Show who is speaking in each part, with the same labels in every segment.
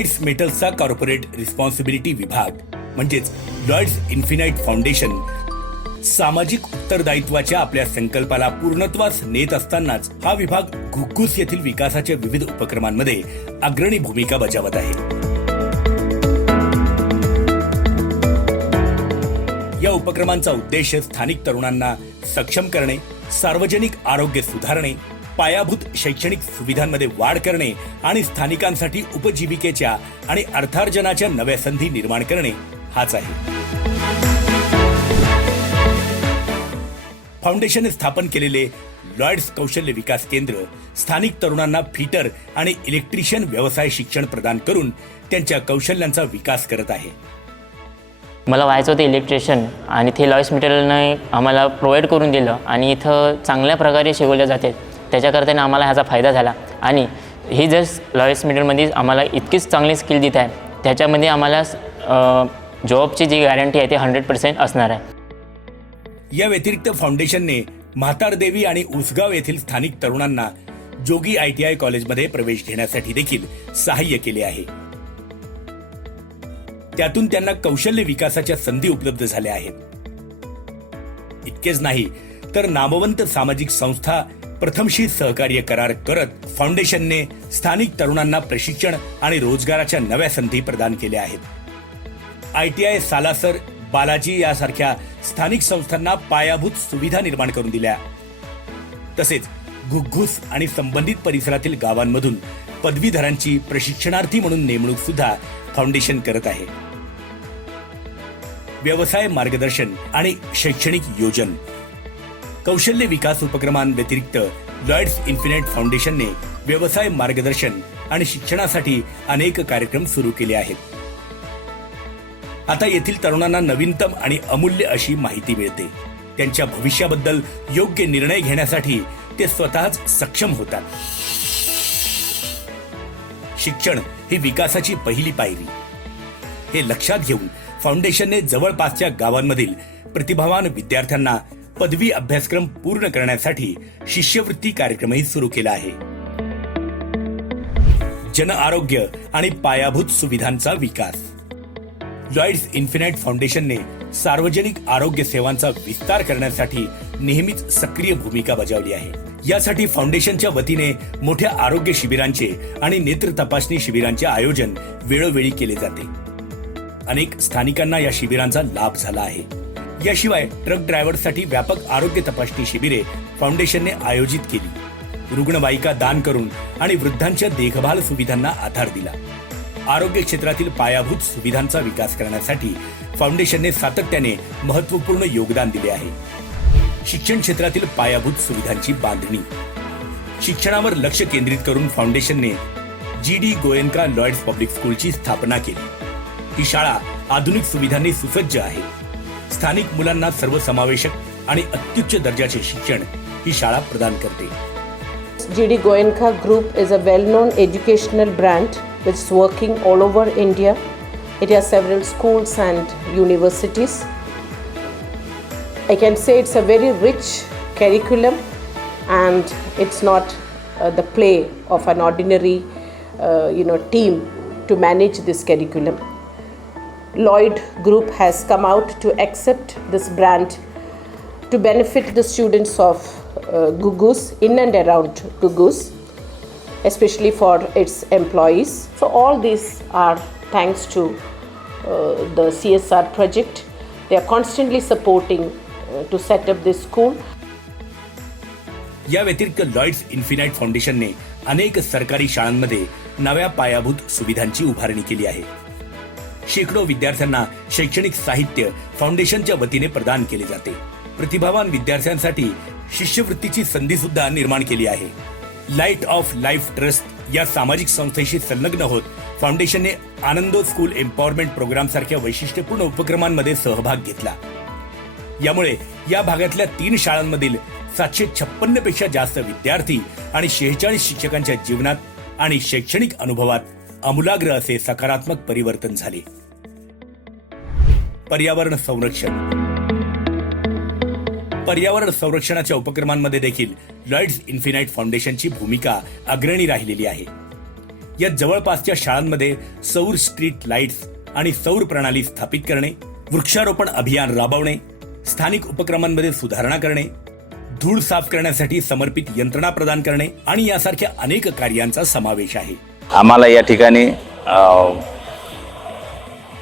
Speaker 1: Lloyds मेटल्सचा corporate responsibility विभाग म्हणजेच Lloyds infinite foundation सामाजिक उत्तरदायित्वाच्या आपल्या संकल्पाला पूर्णत्वास नेत असतानाच हा विभाग घुग्गुस येथील विकासाच्या विविध उपक्रमांमध्ये अग्रणी भूमिका बजावत आहे. या उपक्रमांचा उद्देश स्थानिक तरुणांना सक्षम करणे सार्वजनिक आरोग्य सुधारणे पायाभूत शैक्षणिक सुविधांमध्ये वाढ करणे आणि स्थानिकांसाठी उपजीविकेच्या आणि अर्थार्जनाच्या नव्या संधी निर्माण करणे हाच आहे. फाउंडेशनने स्थापन केलेले लॉयड्स कौशल्य विकास केंद्र स्थानिक तरुणांना फिटर आणि इलेक्ट्रिशियन व्यवसाय शिक्षण प्रदान करून त्यांच्या कौशल्यांचा विकास करत आहे.
Speaker 2: मला व्हायचं होतं इलेक्ट्रिशियन आणि ते लॉईस मटेरियलने आम्हाला प्रोव्हाइड करून दिलं आणि इथं चांगल्या प्रकारे शिकवल्या जाते त्याच्याकरताने आम्हाला ह्याचा फायदा झाला. आणि ही जर लॉयस मिडलमध्ये आम्हाला इतकीच चांगली स्किल देत आहे त्याच्यामध्ये आम्हाला जॉबची जी गॅरंटी आहे ती हंड्रेड पर्सेंट असणार आहे.
Speaker 1: या व्यतिरिक्त फाउंडेशनने म्हातारदेवी आणि उसगाव येथील स्थानिक तरुणांना जोगी आय टी आय कॉलेजमध्ये प्रवेश घेण्यासाठी देखील सहाय्य केले आहे. त्यातून त्यांना कौशल्य विकासाच्या संधी उपलब्ध झाल्या आहेत. इतकेच नाही तर नामवंत सामाजिक संस्था प्रथमशी सहकार्य करार करत फाउंडेशनने स्थानिक तरुणांना प्रशिक्षण आणि रोजगाराच्या नव्या संधी प्रदान केल्या आहेत. I T I Salasar Balaji यासारख्या स्थानिक संस्थांना पायाभूत सुविधा निर्माण करून दिल्या. तसेच घुग्घूस आणि संबंधित परिसरातील गावांमधून पदवीधरांची प्रशिक्षणार्थी म्हणून नेमणूक सुद्धा फाउंडेशन करत आहे. व्यवसाय मार्गदर्शन आणि शैक्षणिक योजन कौशल्य विकास उपक्रमांव्यतिरिक्त लॉयड्स इन्फिनेट फाउंडेशनने व्यवसाय मार्गदर्शन आणि शिक्षणासाठी अनेक कार्यक्रम सुरू केले आहेत. आता येथील तरुणांना नवीनतम आणि अमूल्य अशी माहिती मिळते. त्यांच्या भविष्याबद्दल योग्य निर्णय घेण्यासाठी ते स्वतःच सक्षम होतात. शिक्षण ही विकासाची पहिली पायरी. हे लक्षात घेऊन फाउंडेशनने जवळपासच्या गावांमधील प्रतिभावान विद्यार्थ्यांना पदवी अभ्यासक्रम पूर्ण करण्यासाठी शिष्यवृत्ती कार्यक्रमही सुरू केला आहे. जन आरोग्य आणि पायाभूत सुविधांचा विकास. लॉइड्स इन्फिनाइट फाउंडेशनने सार्वजनिक आरोग्य सेवांचा विस्तार करण्यासाठी नेहमीच सक्रिय भूमिका बजावली आहे. यासाठी फाउंडेशनच्या वतीने मोठ्या आरोग्य शिबिरांचे आणि नेत्र तपासणी शिबिरांचे आयोजन वेळोवेळी केले जाते. अनेक स्थानिकांना या शिबिरांचा लाभ झाला आहे. याशिवाय ट्रक ड्रायव्हरसाठी व्यापक आरोग्य तपासणी शिबिरे फाउंडेशनने आयोजित केली. रुग्णवाहिका दान करून आणि वृद्धांच्या देखभाल सुविधांना आधार दिला. आरोग्य क्षेत्रातील पायाभूत सुविधांचा विकास करण्यासाठी फाउंडेशनने सातत्याने महत्त्वपूर्ण योगदान दिले आहे. शिक्षण क्षेत्रातील पायाभूत सुविधांची बांधणी. शिक्षणावर लक्ष केंद्रित करून फाउंडेशनने G D Goenka Lloyds public स्कूलची स्थापना केली. ही शाळा आधुनिक सुविधांनी सुसज्ज आहे. स्थानिक मुलांना सर्वसमावेशक आणि अत्युच्च दर्जाचे शिक्षण ही शाळा प्रदान करते.
Speaker 3: G D Goenka group is a well known educational brand which is working all over India it are several schools and universities I can say it's a very rich curriculum and it's not the play of an ordinary you know team to manage this curriculum Lloyd Group has come out to accept this brand to benefit the students of uh, Gugus in and around Gugus, especially for its employees. So, all these are thanks to uh, the CSR project. They are constantly supporting uh, to set up this school.
Speaker 1: या व्यतिरिक्त Lloyds infinite फाउंडेशनने अनेक सरकारी शाळांमध्ये नव्या पायाभूत सुविधांची उभारणी केली आहे शेकडो विद्यार्थ्यांना शैक्षणिक साहित्य फाउंडेशनच्या वतीने प्रदान केले जाते. प्रतिभावान विद्यार्थ्यांसाठी शिष्यवृत्तीची संधी सुद्धा निर्माण केली आहे. लाइट ऑफ लाईफ ट्रस्ट या सामाजिक संस्थेशी संलग्न होत फाउंडेशनने आनंदो स्कूल एम्पॉवरमेंट प्रोग्राम सारख्या वैशिष्ट्यपूर्ण उपक्रमांमध्ये सहभाग घेतला. यामुळे या भागातल्या तीन शाळांमधील सातशे छप्पन्नपेक्षा जास्त विद्यार्थी आणि शेहेचाळीस शिक्षकांच्या जीवनात आणि शैक्षणिक अनुभवात अमूलाग्र असे सकारात्मक परिवर्तन झाले. पर्यावरण संरक्षण. पर्यावरण संरक्षणाच्या उपक्रमांमध्ये देखील लॉइड्स इन्फिनाइट फाउंडेशनची भूमिका अग्रणी राहिलेली आहे. या जवळपासच्या शाळांमध्ये सौर स्ट्रीट लाईट्स आणि सौर प्रणाली स्थापित करणे वृक्षारोपण अभियान राबवणे स्थानिक उपक्रमांमध्ये सुधारणा करणे धूळ साफ करण्यासाठी समर्पित यंत्रणा प्रदान करणे आणि यासारख्या अनेक कार्यांचा समावेश आहे.
Speaker 4: आम्हाला या ठिकाणी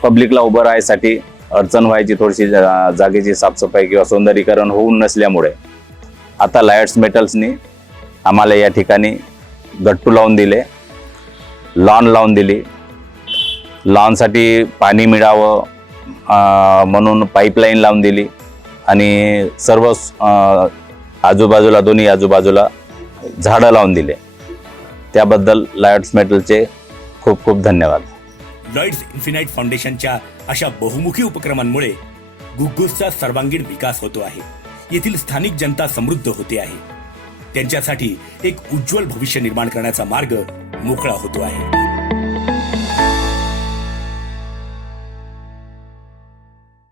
Speaker 4: पब्लिकला उभं राहायसाठी अडचण व्हायची थोडीशी जा- जागेची साफसफाई किंवा सौंदर्यीकरण होऊन नसल्यामुळे आता लायट्स मेटल्सनी आम्हाला या ठिकाणी गट्टू लावून दिले लॉन लावून दिली. लॉनसाठी पाणी मिळावं म्हणून पाईपलाईन लावून दिली आणि सर्व आजूबाजूला दोन्ही आजूबाजूला झाडं लावून दिले. त्याबद्दल लायट्स मेटलचे खूप खूप धन्यवाद.
Speaker 1: लॉइड्स इन्फिनाईट फाउंडेशनच्या अशा बहुमुखी उपक्रमांमुळे गुग्गुसचा सर्वांगीण विकास होतो आहे. येथील स्थानिक जनता समृद्ध होते आहे. त्यांच्यासाठी एक उज्ज्वल भविष्य निर्माण करण्याचा मार्ग मोकळा होतो आहे.